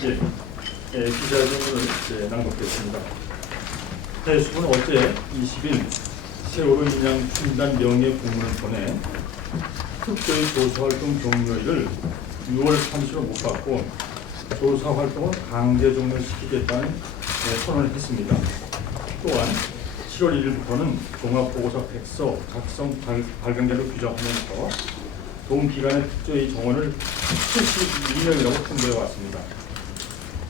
기자회견을 낭독했습니다. 해수부는 어제 20일 세월호 인양 추진단 명예 공문을 보내 특조위 조사활동 종료일을 6월 30일 못 받고 조사활동을 강제 종료시키겠다는 선언을 했습니다. 또한 7월 1일부터는 종합보고서 100서 작성 발간제로 규정하면서 동기간의 특조위 정원을 72명이라고 통보해 왔습니다.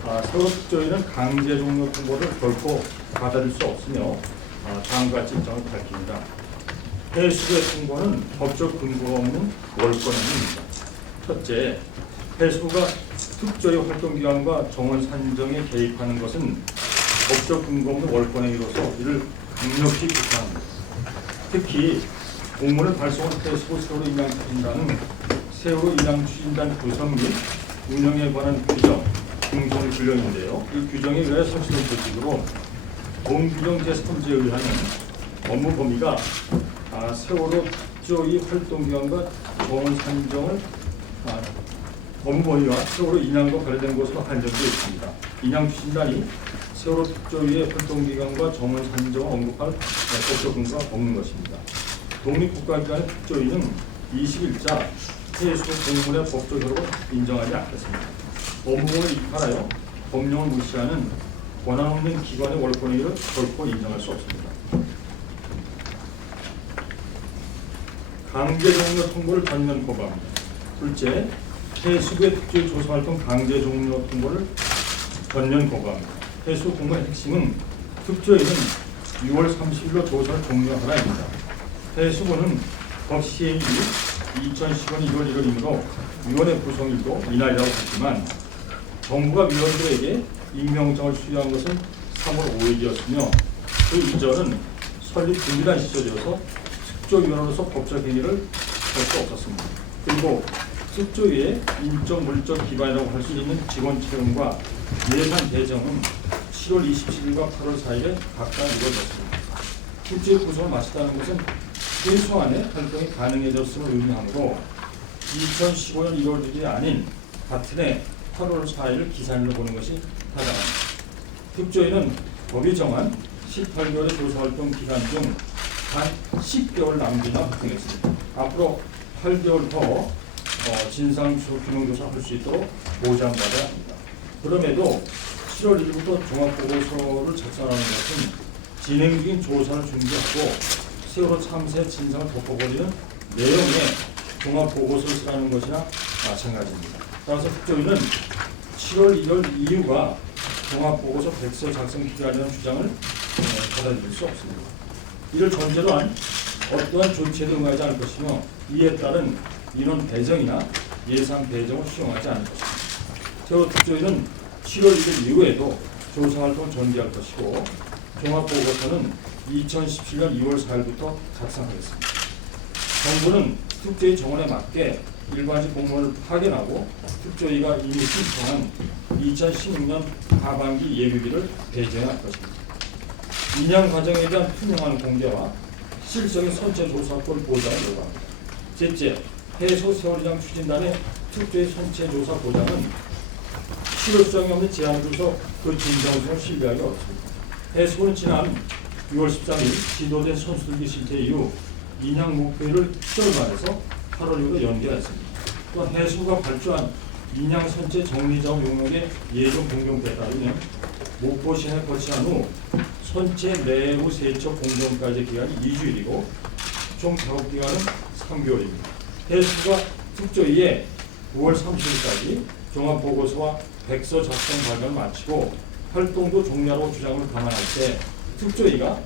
세월호 특조위는 강제 종료 통보를 결코 받아들일 수 없으며 다음과 같이 입장을 밝힙니다. 해수부의 통보는 법적 근거가 없는 월권행위입니다. 첫째, 해수부가 특조위 활동기간과 정원 산정에 개입하는 것은 법적 근거 없는 월권행위로서 이를 강력히 규탄합니다. 특히 공문을 발송한 해수부 세월호 인양 추진단은 세월호 인양 추진단 구성 및 운영에 관한 규정, 공정 규정인데요. 이 규정에 의해 설치된 조직으로 동규정 제3조에 의하는 업무 범위가 세월호 특조위 활동기간과 정원 산정을 업무 범위와 세월호 인양과 관련된 것으로 한정되어 있습니다. 인양 추진단이 세월호 특조위의 활동기간과 정원 산정을 언급할 법적 근거가 없는 것입니다. 독립국가기관의 특조위는 20일자 해수 공문의 법적 효력을 인정하지 않겠습니다. 법무부를 이탈하여 법령을 무시하는 권한 없는 기관의 월권행위를 결코 인정할 수 없습니다. 강제 종료 통보를 전면 거부합니다. 둘째, 해수부의 특조위 조사활동 강제 종료 통보를 전면 거부합니다. 해수 공문의 핵심은 특조위는 6월 30일로 조사를 종료하라입니다. 해수부는 법 시행일이 2010년 1월 1일이므로 위원회 구성일도 이날이라고 했지만 정부가 위원들에게 임명장을 수여한 것은 3월 5일이었으며 그 이전은 설립 준비단 시절이어서 특조위원으로서 법적 행위를 할 수 없었습니다. 그리고 특조위의 인적 물적 기반이라고 할 수 있는 직원 채용과 예산 배정은 7월 27일과 8월 4일에 각각 이루어졌습니다. 특조위 구성을 마치다는 것은 최소한의 활동이 가능해졌음을 의미하므로 2015년 1월 1일이 아닌 같은 해 8월 4일 기산일로 보는 것이 타당합니다. 특조위는 법이 정한 18개월의 조사활동 기간 중 단 10개월 남기나 확정했습니다. 앞으로 8개월 더 진상규명조사를 할 수 있도록 보장받아야 합니다. 그럼에도 7월 1일부터 종합보고서를 작성하는 것은 진행 중인 조사를 준비하고 세월호 참사의 진상을 덮어버리는 내용의 종합보고서를 쓰라는 것이나 마찬가지입니다. 따라서 특조위는 7월 2일 이후가 종합보고서 100서 작성 기간이라는 주장을 받아들일 수 없습니다. 이를 전제로 한 어떠한 조치에도 응하지 않을 것이며 이에 따른 인원 배정이나 예산 배정을 수용하지 않을 것입니다. 세월호 특조위는 7월 1일 이후에도 조사활동을 전개할 것이고 종합보고서는 2017년 2월 4일부터 작성하겠습니다. 정부는 특조위 정원에 맞게 일반직 공무원을 파견하고 특조위가 이미 신청한 2016년 하반기 예비비를 배정할 것입니다. 인양 과정에 대한 투명한 공개와 실적인 선체 조사권 보장을 요구합니다. 셋째, 해수 세월인양 추진단의 특조위 선체 조사 보장은 실효성이 없는 제안으로서 그 진정성을 신뢰하기 어렵습니다. 해수부는 지난 6월 13일 지도된 선수들기 실태 이후 인양 목표를 추정반에서 8월 이후로 연기했습니다. 또한 해수부가 발주한 인양 선체 정리자원 용역의 예정 변경에 따르면 목포 시행을 거치한 후 선체 내부 세척 공정까지 기간이 2주일이고 총 작업 기간은 3개월입니다. 해수부가 특조위에 9월 30일까지 종합보고서와 100서 작성 발간을 마치고 활동도 종료하고 주장을 감안할 때 특조위가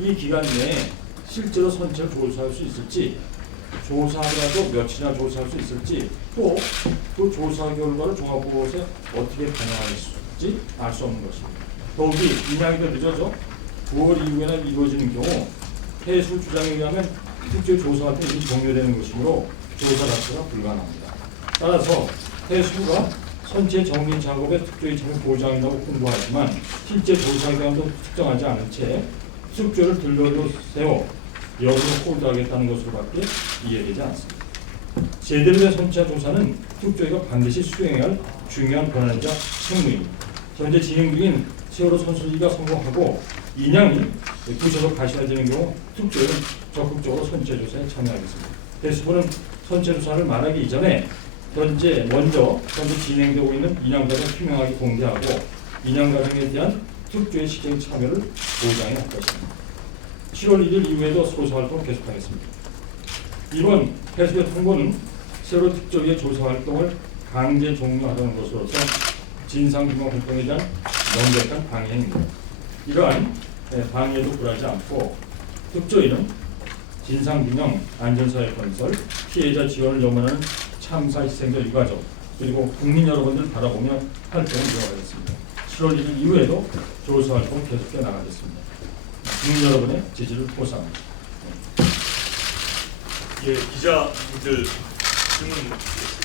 이 기간 내에 실제로 선체를 조사할 수 있을지, 조사하더라도 며칠이나 조사할 수 있을지, 또 그 조사 결과를 종합보고서에 어떻게 반영할지 알 수 없는 것입니다. 더욱이 인양이 더 늦어져 9월 이후에나 이루어지는 경우 해수 주장에 의하면 특조위 조사 활동이 이미 종료되는 것이므로 조사 자체가 불가능합니다. 따라서 해수가 선체 정리 작업의 특조위 참여 보장이라고 홍보하지만 실제 조사 기간도 특정하지 않은 채 특조위를 들러도 세워 여부를 홀드하겠다는 것으로밖에 이해되지 않습니다. 제대로 된 선차 조사는 특조위가 반드시 수행해야 할 중요한 권한이자 책무입니다. 현재 진행 중인 세월호 선수가 성공하고 인양이 부처로 가시화되는 경우 특조위는 적극적으로 선체 조사에 참여하겠습니다. 해수부는 선체 조사를 말하기 이전에 현재 진행되고 있는 인양 과정 투명하게 공개하고 인양 과정에 대한 특조위 시행 참여를 보장해 할 것입니다. 7월 1일 이후에도 조사 활동을 계속하겠습니다. 이번 해수부의 통보는 세월호 특조위의 조사 활동을 강제 종료하는 것으로서 진상규명 활동에 대한 명백한 방해입니다. 이러한 방해도 굴하지 않고 특조위는 진상규명, 안전사회 건설, 피해자 지원을 염원하는 참사 희생자 유가족 그리고 국민 여러분들 바라보며 활동을 이어가겠습니다. 7월 1일 이후에도 조사 활동 계속해 나가겠습니다. 국민 여러분의 지지를 보상합니다. 예, 기자님들 질문 드리겠습니다.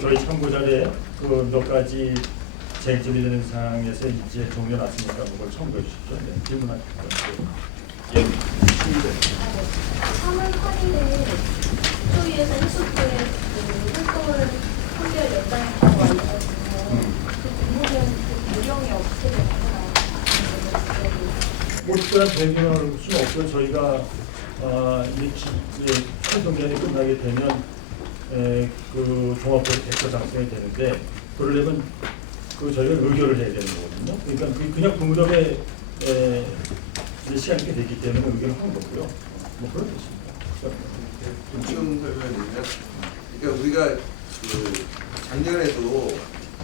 저희 참고자료에 그 몇 가지 쟁점이 되는 상황에서 이제 종료났으니까 그걸 첨부해 주십시오. 네, 질문하십시오. 예, 3월 8일에 특조위에서 해수부의 활동을 3개월 연장했다고 알려가지고 그 부분은 요령이 어떻게 되나요? 뭐 특별한 변경을 할 수는 없고요. 저희가 이제 활동 기간이 끝나게 되면 그 종합보도 대처 작성이 되는데 그러려면 그 저희가 의결을 해야 되는 거거든요. 그러니까 그냥 무덤에 시간이 됐기 때문에 의결을 한 거고요. 뭐 그런 것입니다. 좀 설명드리면, 그러니까 우리가 그 작년에도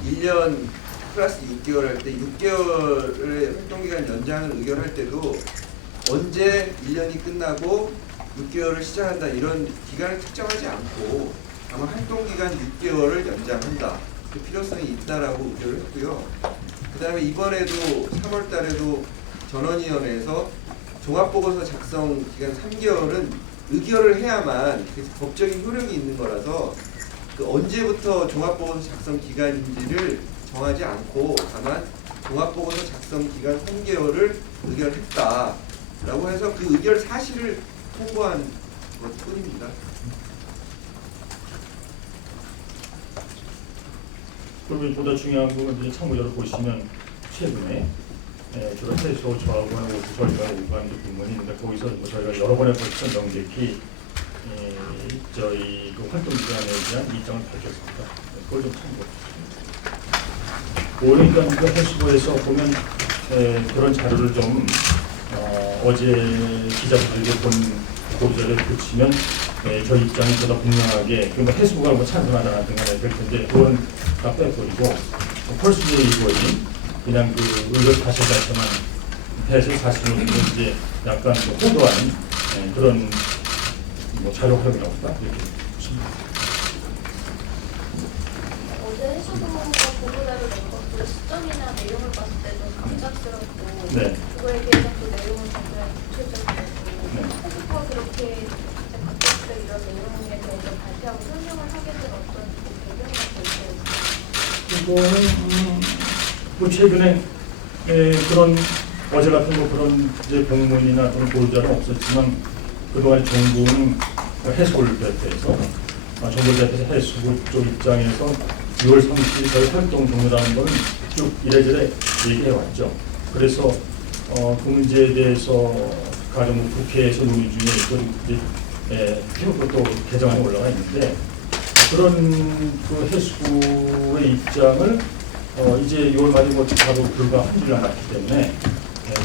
1년 플러스 6개월 할 때 6개월의 활동기간 연장을 의결할 때도 언제 1년이 끝나고 6개월을 시작한다 이런 기간을 특정하지 않고 다만 활동기간 6개월을 연장한다. 그 필요성이 있다라고 의결을 했고요. 그 다음에 이번에도 3월 달에도 전원위원회에서 종합보고서 작성 기간 3개월은 의결을 해야만 법적인 효력이 있는 거라서 그 언제부터 종합보고서 작성 기간인지를 정하지 않고 다만 종합보고서 작성 기간 3개월을 의결했다라고 해서 그 의결 사실을 통보한 것뿐입니다. 그리고 보다 중요한 부분은 이제 참고자를 보시면 최근에 주로 해수 저하고는 저희가 오간 부분이 있는데 거기서 뭐 저희가 여러 번에 걸쳐 명백히 저희 그 활동 기간에 대한 일정을 밝혔습니다. 그걸 좀 참고해 주십시오. 그러니까 해수부에서 보면 그런 자료를 좀 어제 기자분들에게 본 보도자료를 붙이면 저희 입장이 보다 분명하게 그러니까 해수부가 뭐 찬성하다는 등간에 될 텐데 그건 다 빼버리고 펄스데이거인 그냥 그 의견 사실 자체만 해서 사실은 이제 약간 뭐 호도한 그런 뭐 자료 활용이라고 할까 이렇게 보십니다. 어제 해수부가 보도자료 낸 것도 시점이나 내용을 봤을 때 좀 갑작스럽고 네. 그거에 대해서 그 내용은 굉장히 구체적이고 네. 해수부가 그렇게 갑작스레 이런 내용에 대해서 발표하고 설명을 하게 된 어떤 배경이 있어요? 이거는 뭐 최근에 그런 어제 같은 거 그런 이제 공문이나 그런 보도자는 없었지만 그동안 정부는 해수부를 비롯해서 정부를 비롯해서 해수부 쪽 입장에서 6월 30일 저희 활동 종료라는 걸 쭉 이래저래 얘기해 왔죠. 그래서 그 문제에 대해서 가령 국회에서 논의 중에 이제 그것도 개정안이 올라가 있는데 그런 그 해수부의 입장을 이제 6월 말에 뭐 바로 불과 한 주가 났기 때문에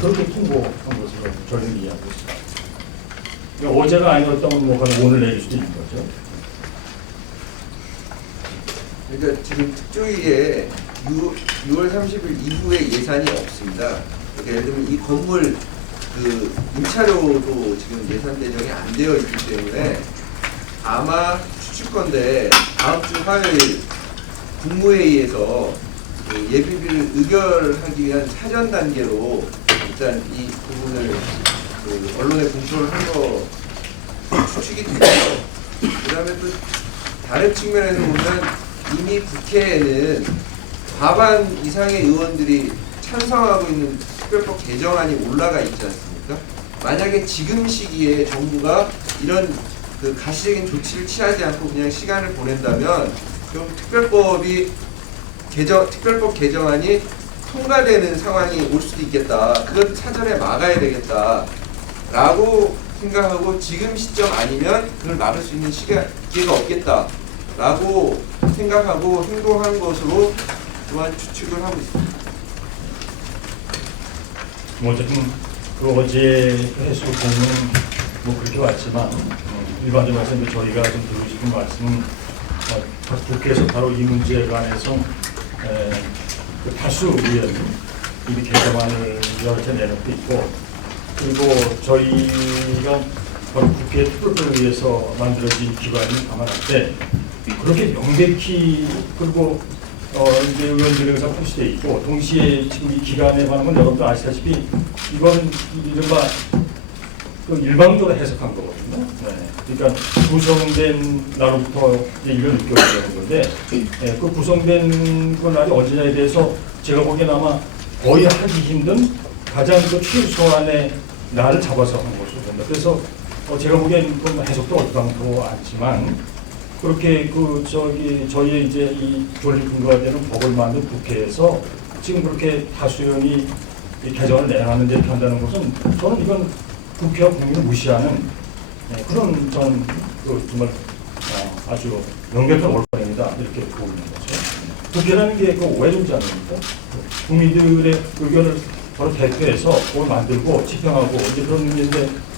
그렇게 통보한 것으로 저희는 이해하고 있습니다. 그러니까 어제가 아니었다면 뭐 오늘 내릴 수도 있는 거죠. 그러니까 지금 특조위에 6월 30일 이후에 예산이 없습니다. 그러니까 예를 들면 이 건물 그 임차료도 지금 예산 배정이 안 되어 있기 때문에 아마 추측건데 다음 주 화요일 국무회의에서 그 예비비를 의결하기 위한 사전 단계로 일단 이 부분을 그 언론에 공표를 한 거 추측이 되고, 그다음에 또 다른 측면에서 보면 이미 국회에는 과반 이상의 의원들이 찬성하고 있는 특별법 개정안이 올라가 있지 않습니까? 만약에 지금 시기에 정부가 이런 그 가시적인 조치를 취하지 않고 그냥 시간을 보낸다면 좀 특별법 개정안이 통과되는 상황이 올 수도 있겠다. 그건 사전에 막아야 되겠다라고 생각하고 지금 시점 아니면 그걸 막을 수 있는 기회가 없겠다라고 생각하고 행동한 것으로 또한 추측을 하고 있습니다. 뭐 어쨌든 그 어제 해수공은 뭐 그렇게 왔지만 일반적으로 말씀드린 저희가 좀 드리고 싶은 말씀은 국회에서 바로 이 문제에 관해서 그 다수 의원 이미 개정안을 여러 차례 내놓고 있고, 그리고 저희가 바로 국회 특별법을 위해서 만들어진 기관이 감안할 때 그렇게 명백히 그리고 이제 의원들의 의사가 표시되어 있고, 동시에 지금 이 기간에 관한 건 여러분도 아시다시피 이거는 이른바 그 일방적으로 해석한 거거든요. 네. 그러니까 구성된 날부터 이제 1년 6개월이 되는 건데, 그 구성된 그 날이 언제냐에 대해서 제가 보기에는 아마 거의 하기 힘든 가장 그 최소한의 날을 잡아서 한 것으로 된다. 그래서 제가 보기엔 그 해석도 어떠한도 않지만 그렇게 저희의 이제 이 조례 근거가 되는 법을 만든 국회에서 지금 그렇게 다수연이 이 개정을 내놨는데 이렇게 한다는 것은 저는 이건 국회와 국민을 무시하는 그런 저는 그 정말 아주 명백한 올바름이다 이렇게 보고 있는 거죠. 국회라는 게 왜 존재합니까? 국민들의 의견을 바로 대표해서 그걸 만들고 집행하고 이제 그런 문제인데.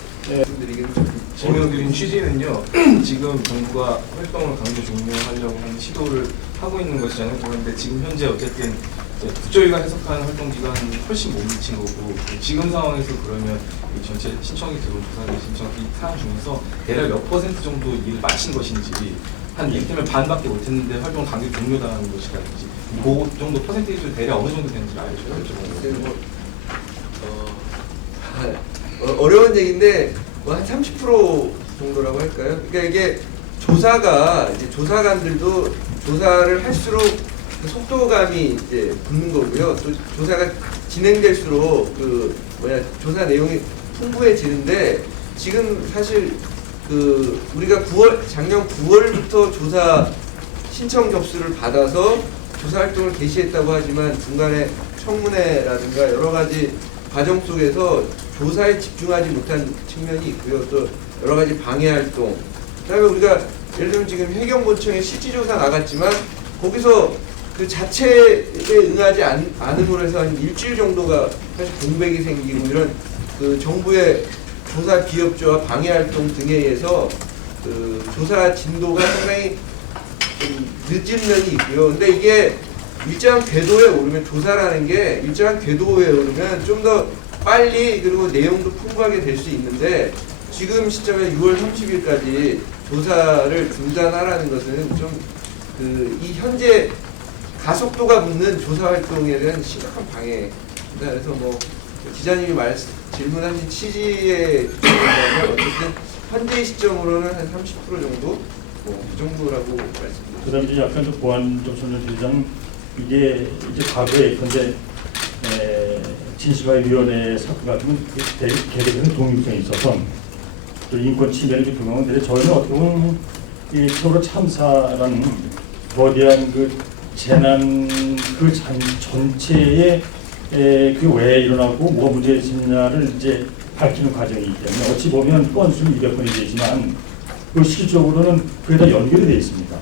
질문드린 취지는요, 지금 정부가 활동을 강제 종료하려고 하는 시도를 하고 있는 것이잖아요. 그런데 지금 현재 어쨌든 국조위가 해석하는 활동 기간은 훨씬 못 미친 거고, 지금 상황에서 그러면 이 전체 신청이 들어온 조사의 신청 이 사안 중에서 대략 몇 % 정도 일을 마친 것인지, 한 이를테면 반밖에 못했는데 활동 강제 종료당하는 것이라든지 그 정도 퍼센테이지를 대략 어느 정도 되는지 알려줘요. 어려운 얘기인데 한 30% 정도라고 할까요? 그러니까 이게 조사가 이제 조사관들도 조사를 할수록 그 속도감이 이제 붙는 거고요. 또 조사가 진행될수록 조사 내용이 풍부해지는데, 지금 사실 우리가 작년 9월부터 조사 신청 접수를 받아서 조사 활동을 개시했다고 하지만 중간에 청문회라든가 여러 가지 과정 속에서 조사에 집중하지 못한 측면이 있고요. 또 여러 가지 방해 활동. 그다음에 우리가 예를 들면 지금 해경본청에 실지조사 나갔지만 거기서 그 자체에 응하지 않음으로 해서 한 일주일 정도가 사실 공백이 생기고, 이런 그 정부의 조사 비협조와 방해 활동 등에 의해서 그 조사 진도가 상당히 좀 늦은 면이 있고요. 근데 이게 일정한 궤도에 오르면, 조사라는 게 일정한 궤도에 오르면 좀 더 빨리 그리고 내용도 풍부하게 될 수 있는데, 지금 시점에 6월 30일까지 조사를 중단하라는 것은 좀 이 현재 가속도가 붙는 조사 활동에 대한 심각한 방해입니다. 그래서 뭐 기자님이 질문하신 취지에 비추어본다면 어쨌든 현재 시점으로는 한 30% 정도 그 정도라고 말씀드립니다. 그다음에 이제 약간 좀 보완 좀 설명드리자면, 이게 이제 과거에 현재 진실화위원회 사건 같은 건 개개인의 독립성이 있어서 또 인권 침해를 좀 규명하는데, 저희는 어떻게 보면 이 세월호 참사라는 거대한 그 재난 그 전체의 그 왜 일어나고 뭐가 문제였느냐를 이제 밝히는 과정이기 때문에 어찌 보면 건수는 200건이 되지만 그 실질적으로는 그게 다 연결이 되어 있습니다.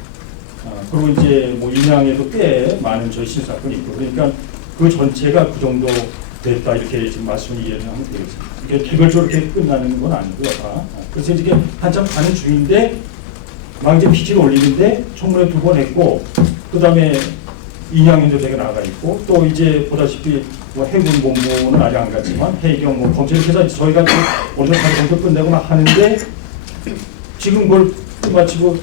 그리고 이제 뭐 인양에도 꽤 많은 저희 실사건이 있고, 그러니까 그 전체가 그 정도 됐다 이렇게 지금 말씀을 이해하면 되겠습니다. 이게 개별적으로 이렇게 끝나는 건 아니고요. 다. 그래서 이게 한참 가는 중인데 막 이제 피치를 올리는데 청문회 2번 했고, 그 다음에 인양인도제가 나가 있고, 또 이제 보다시피 뭐 해군 본부는 아직 안 갔지만 해경 뭐 검찰 이렇게 해서 저희가 오늘 한 정도 끝내고 막 하는데, 지금 뭘 끝마치고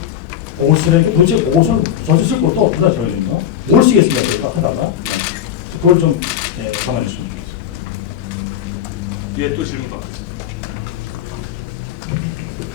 옷을 쓰니까 도대체 옷을 젖을 것도 없다 저희는요. 뭘 쓰겠습니까 저희가 하다가. 그걸 좀 가만히 있으면 좋겠습니다. 뒤에 또 질문 받겠습니다.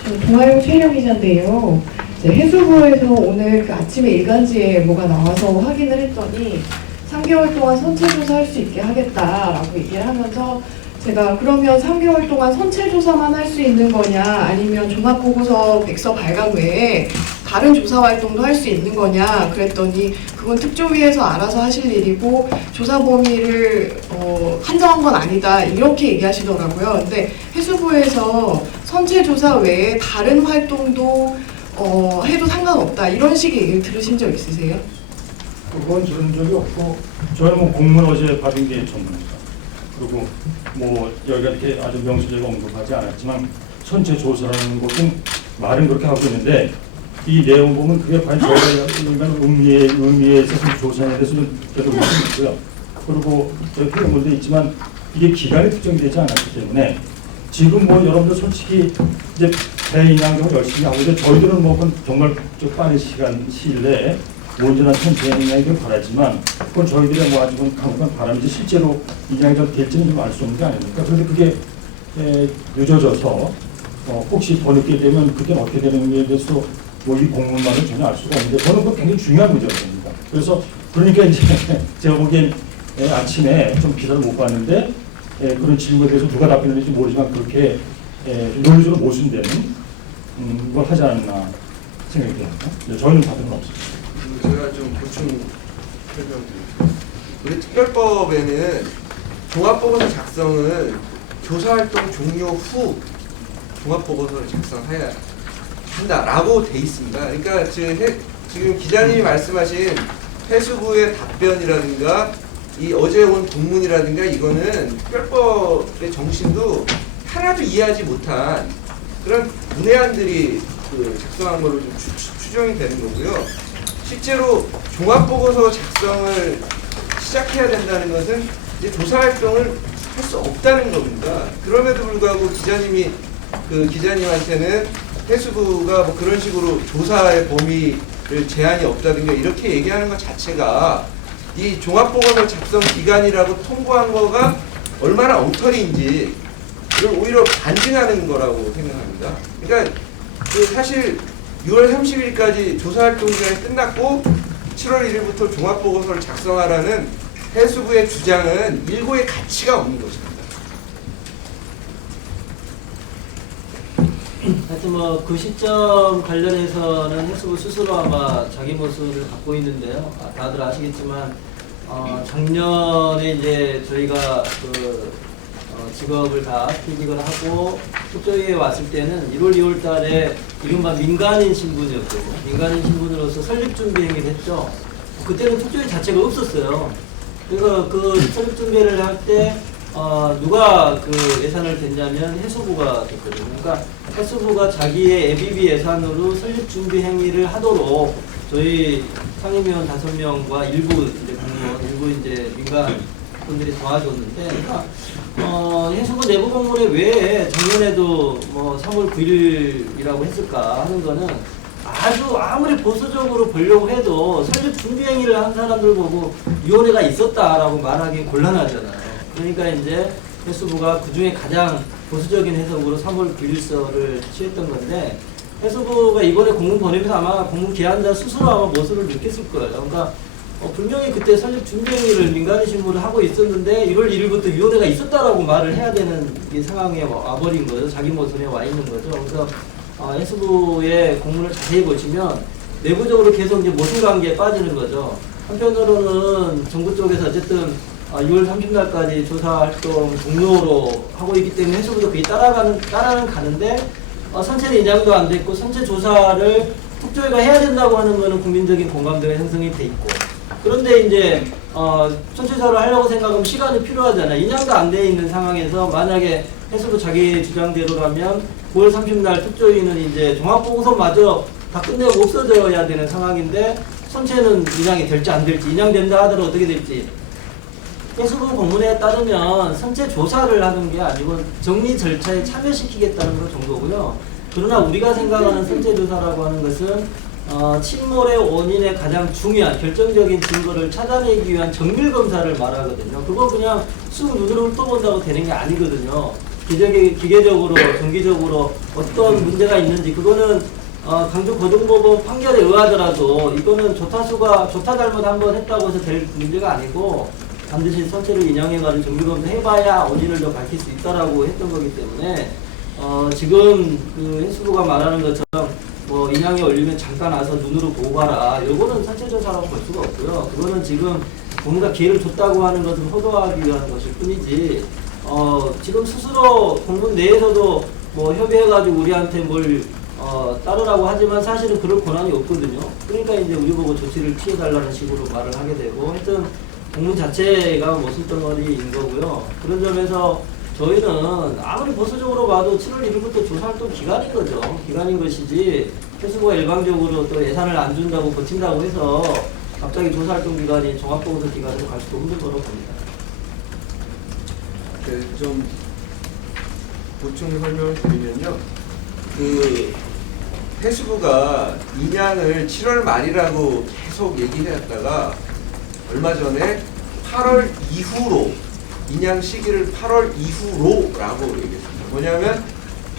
저 동아용 최혜령 기자인데요. 이제 해수부에서 오늘 그 아침에 일간지에 뭐가 나와서 확인을 했더니 3개월 동안 선체 조사할 수 있게 하겠다라고 얘기를 하면서 제가 그러면 3개월 동안 선체 조사만 할 수 있는 거냐 아니면 종합보고서 백서 발간 외에 다른 조사 활동도 할 수 있는 거냐 그랬더니 그건 특조위에서 알아서 하실 일이고 조사 범위를 한정한 건 아니다 이렇게 얘기하시더라고요. 근데 해수부에서 선체 조사 외에 다른 활동도 해도 상관없다 이런 식의 얘기를 들으신 적 있으세요? 그건 들은 적이 없고 저는 뭐 공문 어제 받은 게 전부입니다. 그리고 뭐 여기가 이렇게 아주 명시적으로 언급하지 않았지만 선체 조사라는 것은 말은 그렇게 하고 있는데 이 내용 보면 그게 과연 저희가 의미에 있어서 조사에 대해서는 계속 말씀드리고요. 그리고 저희 표현물도 있지만 이게 기간이 특정되지 않았기 때문에 지금 뭐 여러분들 솔직히 이제 배인양경을 열심히 하고 있는데 저희들은 뭐 그건 정말 좀 빠른 시일 내에 온전한 선체인양을 바라지만 그건 저희들의 뭐 아직은 강력한 바람이지 실제로 인양전 될지는 좀 알 수 없는 게 아닙니까? 그런데 그게 늦어져서 혹시 더 늦게 되면 그게 어떻게 되는지에 대해서 뭐 이 공문만은 전혀 알 수가 없는데 저는 그거 굉장히 중요한 문제가 됩니다. 그래서 그러니까 이제 제가 보기엔 아침에 좀 기사를 못 봤는데 그런 질문에 대해서 누가 답변했는지 모르지만 그렇게 논리적으로 모순되는 걸 하지 않았나 생각이 듭니다. 저희는 답변은 없습니다. 제가 좀 보충 설명드리겠습니다. 우리 특별법에는 종합보고서 작성은 조사활동 종료 후 종합보고서를 작성해야 한다라고 돼 있습니다. 그러니까 지금 기자님이 말씀하신 해수부의 답변이라든가 이 어제 온 공문이라든가 이거는 특별법의 정신도 하나도 이해하지 못한 그런 문외한들이 작성한 걸로 좀 추정이 되는 거고요. 실제로 종합보고서 작성을 시작해야 된다는 것은 이제 조사활동을 할 수 없다는 겁니다. 그럼에도 불구하고 기자님한테는 해수부가 뭐 그런 식으로 조사의 범위를 제한이 없다든가 이렇게 얘기하는 것 자체가 이 종합보고서 작성 기간이라고 통보한 거가 얼마나 엉터리인지 그걸 오히려 반증하는 거라고 생각합니다. 그러니까 사실 6월 30일까지 조사활동 기간이 끝났고 7월 1일부터 종합보고서를 작성하라는 해수부의 주장은 일고의 가치가 없는 것입니다. 하여튼 뭐 그 시점 관련해서는 해수부 스스로 아마 자기 모습을 갖고 있는데요. 다들 아시겠지만 작년에 이제 저희가 직업을 다 퇴직을 하고 특조위에 왔을 때는 1월, 2월 달에 이른바 민간인 신분이었거든요. 민간인 신분으로서 설립 준비 행위를 했죠. 그때는 특조위 자체가 없었어요. 그래서 그 설립 준비를 할 때 누가 그 예산을 댔냐면 해수부가 됐거든요. 그러니까 해수부가 자기의 예비비 예산으로 설립 준비 행위를 하도록 저희 상임위원 5명과 일부 이제 공무원, 일부 이제 민간 분들이 도와줬는데, 그러니까 해수부 내부 공문에 왜 작년에도 뭐 3월 9일이라고 했을까 하는 거는 아주 아무리 보수적으로 보려고 해도 설립 준비 행위를 한 사람들 보고 위원회가 있었다라고 말하기 곤란하잖아요. 그러니까 이제 해수부가 그 중에 가장 보수적인 해석으로 3월 9일서를 취했던 건데, 해수부가 이번에 공문 보내면서 아마 공문 기한자 스스로 아마 모습을 느꼈을 거예요. 그러니까 분명히 그때 설립 준비 행위를 민간인 신분을 하고 있었는데 1월 1일부터 위원회가 있었다라고 말을 해야 되는 이 상황에 와버린 거죠. 자기 모습에 와 있는 거죠. 그래서 해수부의 공문을 자세히 보시면 내부적으로 계속 이제 모순관계에 빠지는 거죠. 한편으로는 정부 쪽에서 어쨌든 6월 30날까지 조사활동 종료로 하고 있기 때문에 해수부도 그게 따라는 가는데 선체는 인양도 안 됐고 선체 조사를 특조위가 해야 된다고 하는 거는 국민적인 공감대가 형성이 돼 있고, 그런데 이제 선체 조사를 하려고 생각하면 시간이 필요하잖아요. 인양도 안 돼 있는 상황에서 만약에 해수부 자기 주장대로라면 9월 30날 특조위는 이제 종합보고서마저 다 끝내고 없어져야 되는 상황인데 선체는 인양이 될지 안 될지, 인양된다 하더라도 어떻게 될지. 해수부 공문에 따르면 선체 조사를 하는 게 아니고 정리 절차에 참여시키겠다는 것 정도고요. 그러나 우리가 생각하는 선체 조사라고 하는 것은 침몰의 원인의 가장 중요한 결정적인 증거를 찾아내기 위한 정밀 검사를 말하거든요. 그거 그냥 쑥 눈으로 훑어본다고 되는 게 아니거든요. 기계적으로 정기적으로 어떤 문제가 있는지 그거는 강주고등법원 판결에 의하더라도 이거는 조타 잘못 한번 했다고 해서 될 문제가 아니고 반드시 선체를 인양해가지고 정기검사 해봐야 원인을 더 밝힐 수 있다라고 했던 거기 때문에 지금 그 해수부가 말하는 것처럼 뭐 인양에 올리면 잠깐 와서 눈으로 보고 가라. 요거는 선체조사라고 볼 수가 없고요. 그거는 지금 뭔가 기회를 줬다고 하는 것을 호도하기 위한 것일 뿐이지 지금 스스로 공군 내에서도 뭐 협의해가지고 우리한테 뭘 따르라고 하지만 사실은 그럴 권한이 없거든요. 그러니까 이제 우리 보고 조치를 피해달라는 식으로 말을 하게 되고 하여튼 공문 자체가 모순덩어리인 거고요. 그런 점에서 저희는 아무리 보수적으로 봐도 7월 1일부터 조사활동 기간인 거죠. 기간인 것이지 해수부가 일방적으로 또 예산을 안 준다고 버틴다고 해서 갑자기 조사활동 기간이 종합보고서 기간으로 갈 수도 없는 거로 봅니다. 좀 보충 설명을 드리면요. 그 해수부가 인양을 7월 말이라고 계속 얘기해왔다가 얼마 전에 8월 이후로 인양 시기를 8월 이후로라고 얘기했습니다. 뭐냐면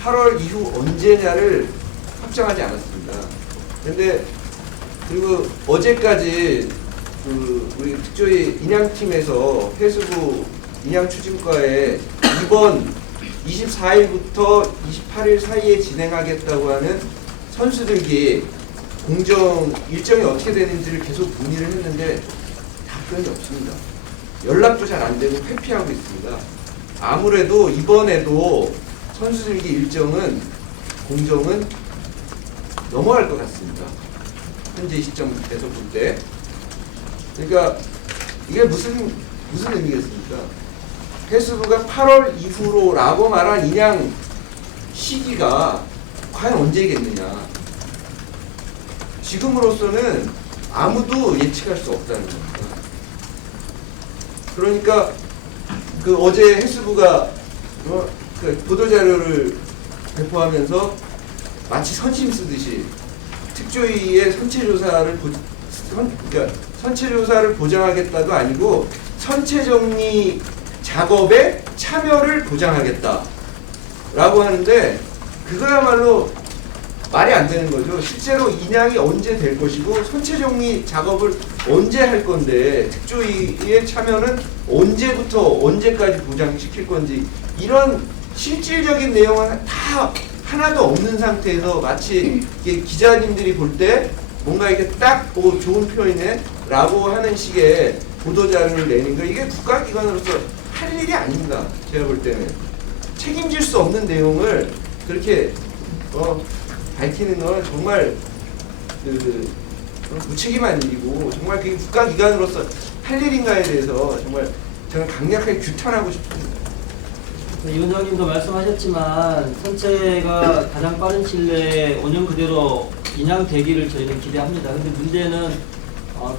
8월 이후 언제냐를 확정하지 않았습니다. 근데 그리고 어제까지 그 우리 특조위 인양팀에서 해수부 인양추진과에 이번 24일부터 28일 사이에 진행하겠다고 하는 선수들끼리 공정 일정이 어떻게 되는지를 계속 문의를 했는데 답변이 없습니다. 연락도 잘 안 되고 회피하고 있습니다. 아무래도 이번에도 선수들끼리 일정은 공정은 넘어갈 것 같습니다. 현재 시점에서 볼 때. 그러니까 이게 무슨 의미겠습니까? 해수부가 8월 이후로라고 말한 인양 시기가 과연 언제겠느냐? 지금으로서는 아무도 예측할 수 없다는 겁니다. 그러니까 그 어제 해수부가 그 보도자료를 배포하면서 마치 선심 쓰듯이 특조위의 선체조사를 그러니까 선체조사를 보장하겠다도 아니고 선체정리 작업에 참여를 보장하겠다라고 하는데 그거야말로 말이 안 되는 거죠. 실제로 인양이 언제 될 것이고 선체정리 작업을 언제 할 건데 특조위의 참여는 언제부터 언제까지 보장시킬 건지 이런 실질적인 내용은 다 하나도 없는 상태에서 마치 기자님들이 볼 때 뭔가 이렇게 딱 좋은 표현이네 라고 하는 식의 보도자료를 내는 거 이게 국가기관으로서 할 일이 아닙니다. 제가 볼 때는 책임질 수 없는 내용을 그렇게 밝히는 건 정말 무책임한 일이고 정말 그게 국가기관으로서 할 일인가에 대해서 정말 저는 강력하게 규탄하고 싶습니다. 이 원장님도 말씀하셨지만 선체가 가장 빠른 시일 내에 5년 그대로 인양되기를 저희는 기대합니다. 근데 문제는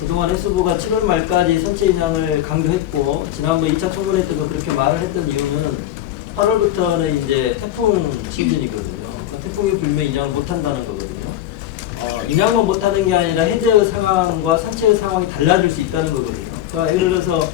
그동안 해수부가 7월 말까지 선체 인양을 강조했고 지난번 2차 청문회 때도 그렇게 말을 했던 이유는 8월부터는 이제 태풍 시즌이거든요. 그러니까 태풍이 불면 인양을 못한다는 거거든요. 인양만 못하는 게 아니라 해제의 상황과 선체의 상황이 달라질 수 있다는 거거든요. 그러니까 예를 들어서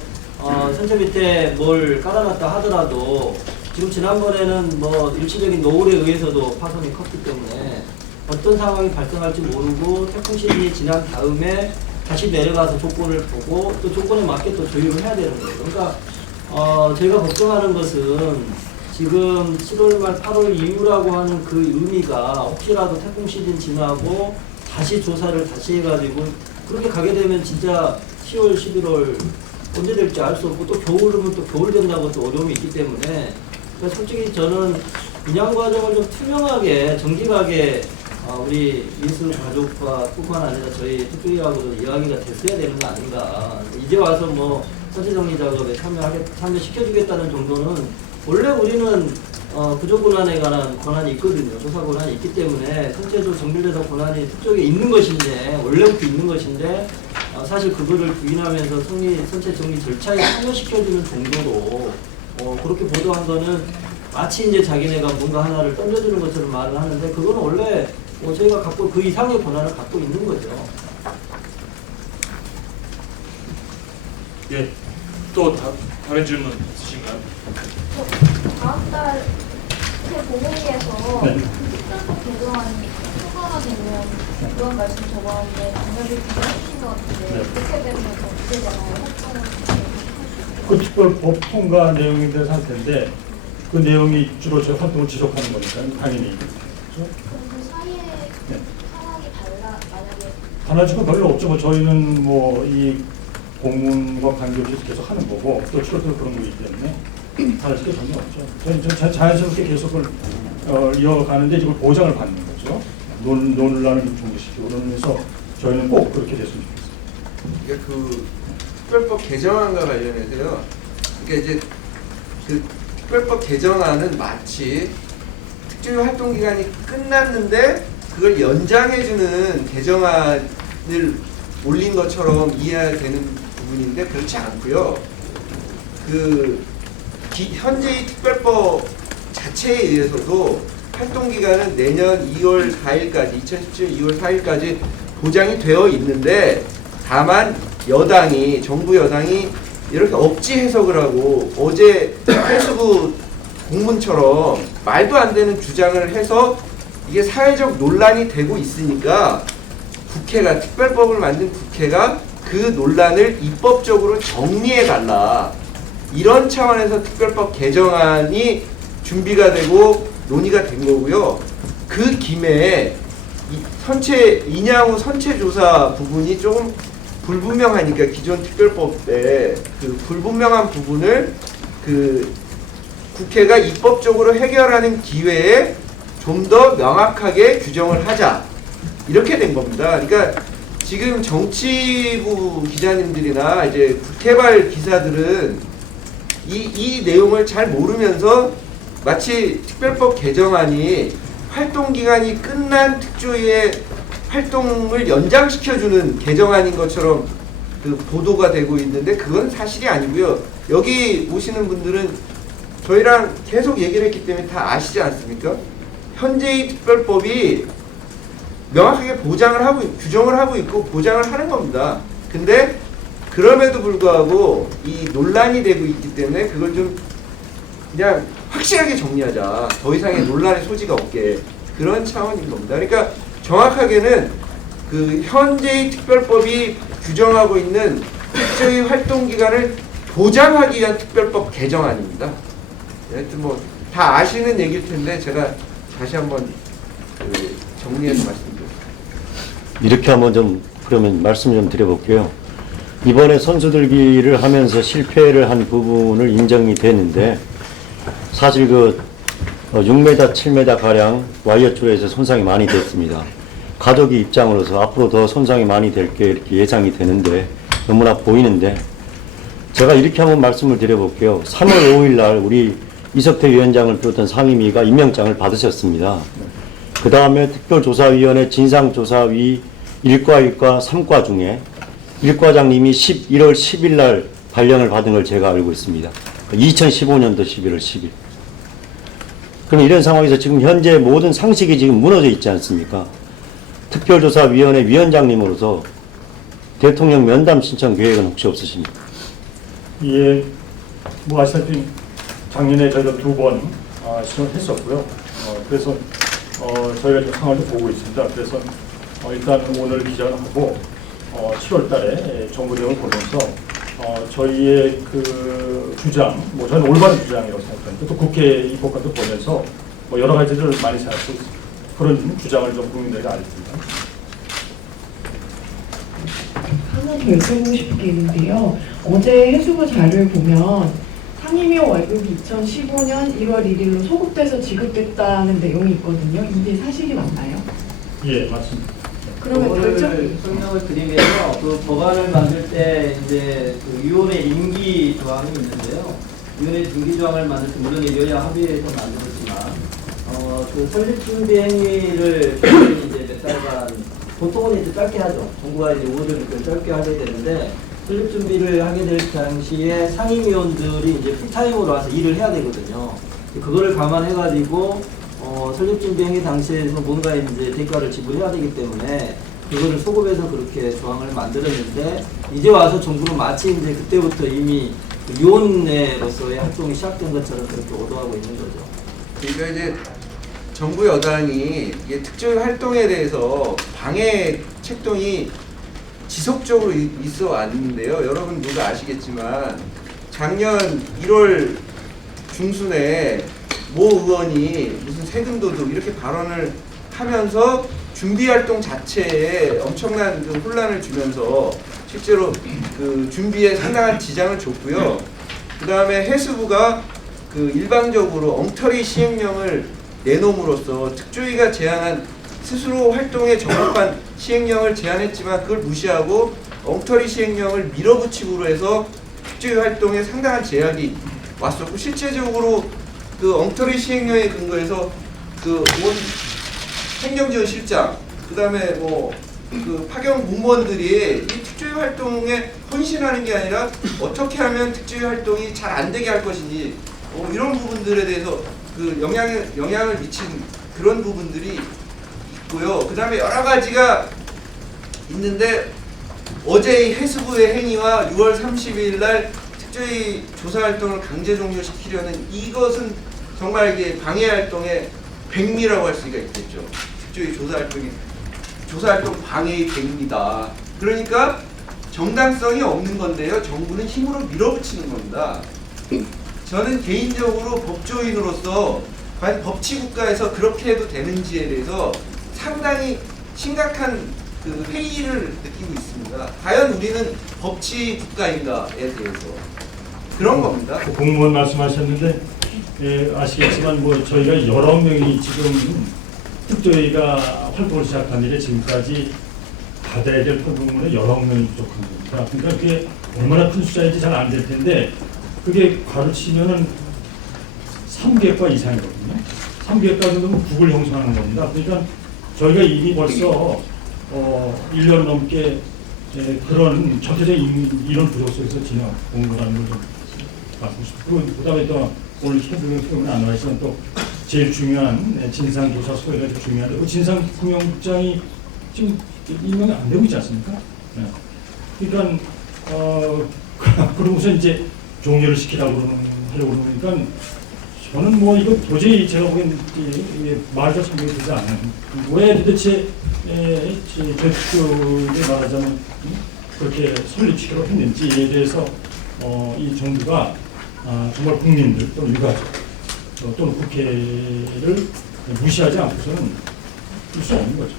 선체 밑에 뭘 깔아놨다 하더라도 지금 지난번에는 뭐 일시적인 노을에 의해서도 파손이 컸기 때문에 어떤 상황이 발생할지 모르고 태풍 시즌이 지난 다음에 다시 내려가서 조건을 보고 또 조건에 맞게 또 조율을 해야 되는 거예요. 그러니까 저희가 걱정하는 것은 지금 7월 말 8월 이후라고 하는 그 의미가 혹시라도 태풍 시즌 지나고 다시 조사를 다시 해가지고 그렇게 가게 되면 진짜 10월, 11월 언제 될지 알 수 없고 또 겨울이면 또 겨울 된다고 또 어려움이 있기 때문에 그러니까 솔직히 저는 인양 과정을 좀 투명하게 정직하게 우리 예수 가족과 뿐만 아니라 저희 특조위하고도 이야기가 됐어야 되는 거 아닌가. 이제 와서 뭐 선체 정리 작업에 참여시켜주겠다는 정도는 원래 우리는 부족권한에 관한 권한이 있거든요. 조사 권한이 있기 때문에 선체적 정밀조사 권한이 특조위에 있는 것인데 원래부터 있는 것인데 사실 그거를 부인하면서 선체 정리 절차에 참여시켜주는 정도로 그렇게 보도한 거는 마치 이제 자기네가 뭔가 하나를 던져주는 것처럼 말을 하는데 그거는 원래 저희가 갖고 그 이상의 권한을 갖고 있는 거죠. 예, 또 다른 질문 있으신가요? 다음 달 공회의에서 네. 특별법 개정안이 통과가 되면 그런 말씀 적었는데 장관님 해주신 것 같은데 네. 그렇게 되면 어떻게 되나요? 활동을 그 특별법 통과 내용이 될 상태인데 그 내용이 주로 저 활동을 지속하는 거니까 당연히 그렇죠? 그럼 그 사이에 네. 상황이 만약에 달라지고 별로 없죠. 뭐 저희는 뭐 이 공문과 관계없이 계속 하는 거고 또 추가로 그런 거기 때문에 달라질 게 전혀 없죠. 저희 자연스럽게 계속 이어가는데 이걸 보장을 받는 거죠. 논란을 좀 종식시키고 그러면서 저희는 꼭 그렇게 됐으면 좋겠습니다. 그러니까 그 특별법 개정안과 관련해서요. 그러니까 이제 그 특별법 개정안은 마치 특조위 활동 기간이 끝났는데 그걸 연장해주는 개정안을 올린 것처럼 이해해야 되는 부분인데 그렇지 않고요. 그 현재의 특별법 자체에 의해서도 활동 기간은 내년 2월 4일까지 2017년 2월 4일까지 보장이 되어 있는데 다만 여당이 정부 여당이 이렇게 억지 해석을 하고 어제 해수부 공문처럼 말도 안 되는 주장을 해서 이게 사회적 논란이 되고 있으니까 국회가 특별법을 만든 국회가 그 논란을 입법적으로 정리해 달라 이런 차원에서 특별법 개정안이 준비가 되고 논의가 된 거고요. 그 김에 인양후 선체조사 부분이 조금 불분명하니까 기존 특별법에 그 불분명한 부분을 그 국회가 입법적으로 해결하는 기회에 좀 더 명확하게 규정을 하자 이렇게 된 겁니다. 그러니까 지금 정치부 기자님들이나 이제 국회발 기사들은 이 내용을 잘 모르면서 마치 특별법 개정안이 활동 기간이 끝난 특조위의 활동을 연장시켜주는 개정안인 것처럼 그 보도가 되고 있는데 그건 사실이 아니고요. 여기 오시는 분들은 저희랑 계속 얘기를 했기 때문에 다 아시지 않습니까? 현재의 특별법이 명확하게 보장을 하고 규정을 하고 있고 보장을 하는 겁니다. 근데 그럼에도 불구하고 이 논란이 되고 있기 때문에 그걸 좀 그냥 확실하게 정리하자. 더 이상의 논란의 소지가 없게 그런 차원인 겁니다. 그러니까 정확하게는 그 현재의 특별법이 규정하고 있는 특조위 활동 기간을 보장하기 위한 특별법 개정안입니다. 하여튼 뭐 다 아시는 얘기일 텐데 제가 다시 한번 정리해서 말씀드립니다. 이렇게 한번 좀 그러면 말씀 좀 드려볼게요. 이번에 선수들기를 하면서 실패를 한 부분을 인정이 되는데 사실 그 6m, 7m 가량 와이어 줄에서 손상이 많이 됐습니다. 가족의 입장으로서 앞으로 더 손상이 많이 될 게 이렇게 예상이 되는데 너무나 보이는데 제가 이렇게 한번 말씀을 드려볼게요. 3월 5일 날 우리 이석태 위원장을 비롯한 상임위가 임명장을 받으셨습니다. 그 다음에 특별조사위원회 진상조사위 1과 1과 3과 중에 1과장님이 1월 10일 날 발령을 받은 걸 제가 알고 있습니다. 2015년도 11월 10일. 그럼 이런 상황에서 지금 현재 모든 상식이 지금 무너져 있지 않습니까? 특별조사위원회 위원장님으로서 대통령 면담 신청 계획은 혹시 없으십니까? 예, 뭐 아시다시피 작년에 저희가 2번 신청했었고요. 그래서 저희가 지금 상황을 보고 있습니다. 그래서 일단 오늘 기자하고 7월 달에 정부 내용을 보면서 저희의 그 주장, 뭐 저는 올바른 주장이라고 생각합니다. 또 국회 입법과도 보면서 뭐 여러 가지를 많이 생각하고 그런 주장을 좀 국민들에게 알립니다. 하나 더 여쭤보고 싶은 게 있는데요. 어제 해수부 자료를 보면 상임위 월급이 2015년 1월 1일로 소급돼서 지급됐다는 내용이 있거든요. 이게 사실이 맞나요? 예, 맞습니다. 그러면 그거를 결정 설명을 드리면요. 그 법안을 만들 때 이제 그 위원회 임기 조항이 있는데요. 위원회 임기 조항을 만들 때 물론 여야 합의해서 만들었지만 그 설립 준비 행위를 이제 몇 달간 보통은 이제 짧게 하죠. 정부가 이제 오를 짧게 하게 되는데 설립 준비를 하게 될 당시에 상임위원들이 이제 풀타임으로 와서 일을 해야 되거든요. 그거를 감안해가지고 설립 준비 행위 당시에서 뭔가 이제 대가를 지불해야 되기 때문에 그거를 소급해서 그렇게 조항을 만들었는데 이제 와서 정부는 마치 이제 그때부터 이미 그 위원회로서의 활동이 시작된 것처럼 그렇게 오도하고 있는 거죠. 그러니까 이제 정부 여당이 이게 특조위 활동에 대해서 방해 책동이 지속적으로 있어 왔는데요. 여러분 누가 아시겠지만 작년 1월 중순에 모 의원이 무슨 세금 도둑 이렇게 발언을 하면서 준비 활동 자체에 엄청난 그 혼란을 주면서 실제로 그 준비에 상당한 지장을 줬고요. 그 다음에 해수부가 그 일방적으로 엉터리 시행령을 내놓음으로써 특조위가 제안한 스스로 활동에 적합한 시행령을 제안했지만 그걸 무시하고 엉터리 시행령을 밀어붙임으로 해서 특조위 활동에 상당한 제약이 왔었고, 실제적으로 그 엉터리 시행령에 근거해서 그 행정지원실장, 그 다음에 뭐 그 파견 공무원들이 이 특조위 활동에 헌신하는 게 아니라 어떻게 하면 특조위 활동이 잘 안 되게 할 것인지 이런 부분들에 대해서 그 영향을 미친 그런 부분들이 있고요. 그 다음에 여러 가지가 있는데 어제 이 해수부의 행위와 6월 30일 날 특조위 조사 활동을 강제 종료시키려는 이것은 정말 이게 방해 활동의 백미라고 할 수가 있겠죠. 특조위 조사 활동 방해의 백미다. 그러니까 정당성이 없는 건데요. 정부는 힘으로 밀어붙이는 겁니다. 저는 개인적으로 법조인으로서 과연 법치국가에서 그렇게 해도 되는지에 대해서 상당히 심각한 그 회의를 느끼고 있습니다. 과연 우리는 법치국가인가에 대해서 그런 겁니다. 공무원 말씀하셨는데 아시겠지만 뭐 저희가 여러 명이 지금 특조위가 활동을 시작한 일에 지금까지 받아야 될 포부문에 여러 명이 부족한 겁니다. 그러니까 그게 얼마나 큰 숫자인지 잘 안 될 텐데 그게 가르치면은 3개과 이상이거든요. 3개과 정도면 국을 형성하는 겁니다. 그러니까 저희가 이미 벌써 1년 넘게 그런 전체적인 이런 구조 속에서 지내온 거라는 걸 좀 말씀드리고, 그다음에 또 오늘 협의는 안 나와있지만 또 제일 중요한 진상조사 소위가 중요한데 그 진상규명국장이 지금 임명이 안 되고 있지 않습니까? 네. 그러니까 그러고서 이제 종료를 하려고 그러니까 저는 뭐 이거 도저히 제가 보기엔 말도 성격이 되지 않아요. 왜 도대체 저쪽에 말하자면 그렇게 설립시키려고 했는지에 대해서 이 정부가 정말 국민들 또는 유가족 또는 국회를 무시하지 않고서는 할 수 없는 거죠.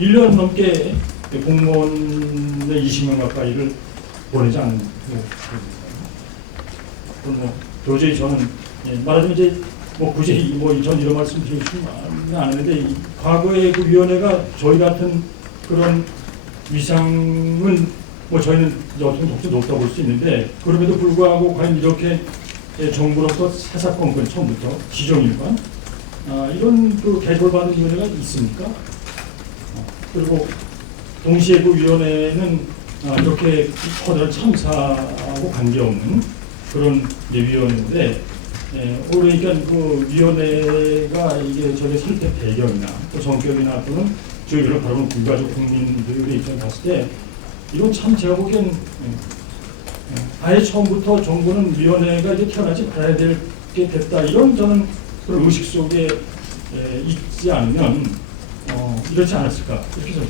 1년 넘게 공무원의 20명 가까이를 보내지 않는 뭐 도저히 저는 말하자면 이제 뭐 굳이 전 이런 말씀 드리고 싶은 안 하는데 과거의 그 위원회가 저희 같은 그런 위상은 뭐 저희는 어떻게 독도 높다고 볼 수 있는데 그럼에도 불구하고 과연 이렇게 정부로서 사사건건 처음부터 지정일관 이런 그 개설받은 위원회가 있습니까? 그리고 동시에 그 위원회는 이렇게 커다란 참사하고 관계없는 그런 위원회인데 그러니까 그 위원회가 이게 저희 설득 배경이나 또 성격이나 또는 저희를 바라보는 불가족 국민들의 입장에 봤을 때 이건 참 제가 보기엔 아예 처음부터 정부는 위원회가 이제 태어나지 말아야 될 게 됐다 이런 저는 그런 의식 속에 있지 않으면 이렇지 않았을까 이렇게 저는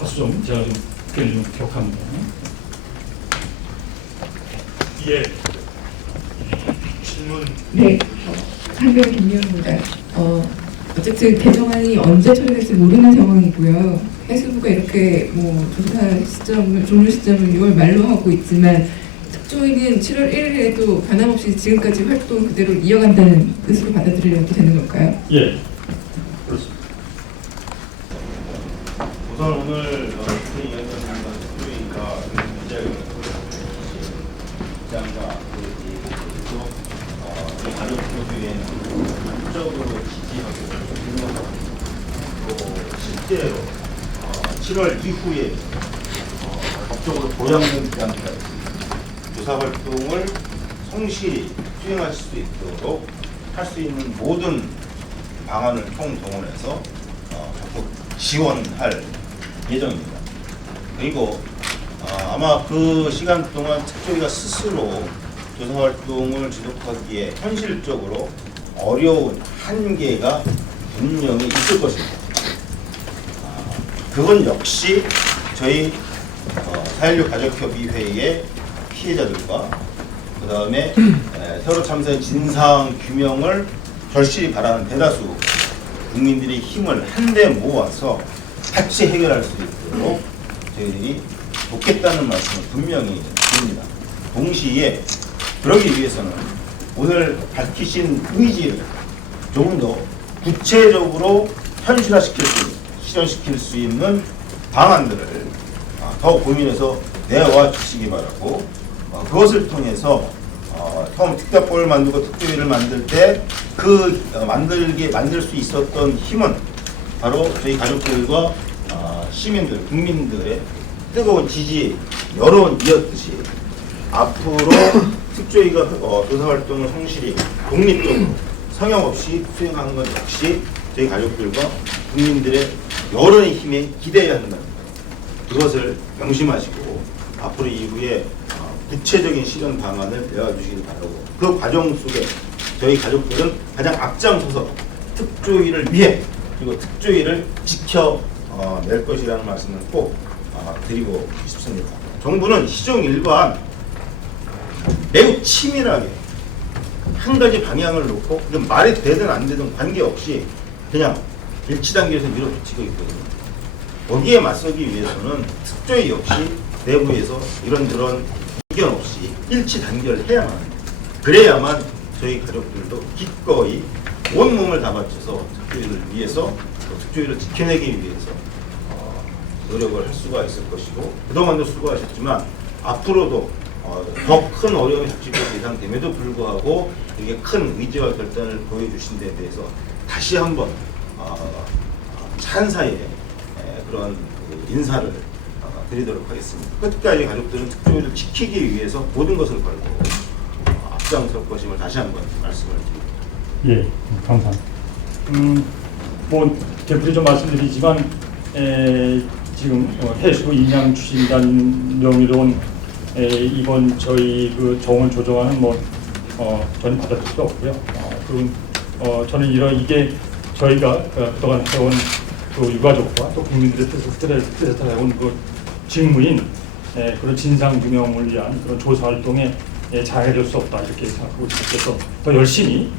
다소 좀 제가 좀 그게 좀 격합니다. 예. 질문. 네, 한별 김미영입니다. 어쨌든 개정안이 언제 처리될지 모르는 상황이고요. 해수부가 이렇게 뭐 조사 시점을 종료 시점을 6월 말로 하고 있지만 특조위는 7월 1일에도 변함없이 지금까지 활동 그대로 이어간다는 뜻으로 받아들여도 되는 걸까요? 예, 그렇습니다. 우선 오늘 특위위원장과 특조위가 기자장과 이 가족 교수위에는 적극적으로 지지하고 또 실제로 7월 이후에 법적으로 보장된 기간까지 조사 활동을 성실히 수행하실 수 있도록 할 수 있는 모든 방안을 총동원해서 적극 지원할 예정입니다. 그리고 아마 그 시간 동안 특조위가 스스로 조사 활동을 지속하기에 현실적으로 어려운 한계가 분명히 있을 것입니다. 그건 역시 저희 4.16 가족협의회의 피해자들과 그 다음에 세월호 참사의 진상 규명을 절실히 바라는 대다수 국민들의 힘을 한데 모아서 같이 해결할 수 있도록 저희들이 돕겠다는 말씀을 분명히 드립니다. 동시에 그러기 위해서는 오늘 밝히신 의지를 조금 더 구체적으로 실현시킬 수 있는 방안들을 더 고민해서 내와 주시기 바라고, 그것을 통해서 처음 특별법을 만들고 특조위를 만들 때 그 만들 수 있었던 힘은 바로 저희 가족들과 시민들, 국민들의 뜨거운 지지 여론이었듯이 앞으로 특조위가 조사 활동을 성실히 독립적으로 성역 없이 수행하는 것 역시 저희 가족들과 국민들의 여론의 힘에 기대해야 한다는 것, 그것을 명심하시고 앞으로 이후에 구체적인 실현 방안을 내어주시길 바라고, 그 과정 속에 저희 가족들은 가장 앞장서서 특조위를 위해 그리고 특조위를 지켜낼 것이라는 말씀을 꼭 드리고 싶습니다. 정부는 시종일관 매우 치밀하게 한 가지 방향을 놓고 말이 되든 안 되든 관계없이 그냥 일치단계에서 밀어붙이고 있거든요. 거기에 맞서기 위해서는 특조위 역시 내부에서 이런저런 의견 없이 일치 단결해야만 합니다. 그래야만 저희 가족들도 기꺼이 온몸을 다 바쳐서 특조위를 위해서, 특조위를 지켜내기 위해서 노력을 할 수가 있을 것이고, 그동안도 수고하셨지만 앞으로도 더 큰 어려움이 닥칠 것 예상됨에도 불구하고 이게 큰 의지와 결단을 보여주신 데 대해서 다시 한번 찬사의 그런 인사를 드리도록 하겠습니다. 끝까지 가족들은 특조위를 지키기 위해서 모든 것을 걸고 앞장설 것임을 다시 한번 말씀을 드립니다. 예, 감사합니다. 뭐 되풀이 좀 말씀드리지만 지금 해수부 인양 추진단 명의로운 이번 저희 그 정원 조정안은 저는 받아들일 수 없고요. 저는 이게 저희가 그동안 해온 그 유가족과 또 국민들의 뜻에서 해온 그 직무인 그런 진상 규명을 위한 그런 조사 활동에 장애될 수 없다 이렇게 생각하고 있어서 더 열심히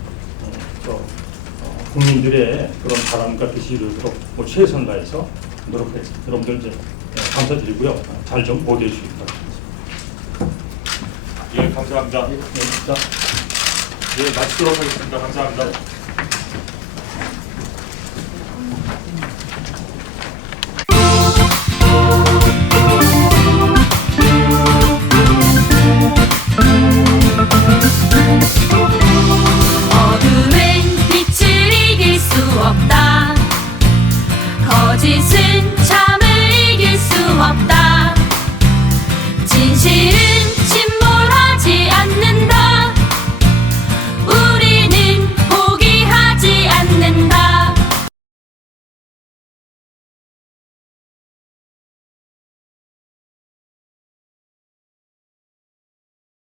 국민들의 그런 바람과 뜻이 이루도록 최선을 다해서 노력하겠습니다. 여러분들 이제 감사드리고요. 잘 좀 보도해 주시기 바랍니다. 예, 감사합니다. 예, 마치도록 하겠습니다. 감사합니다.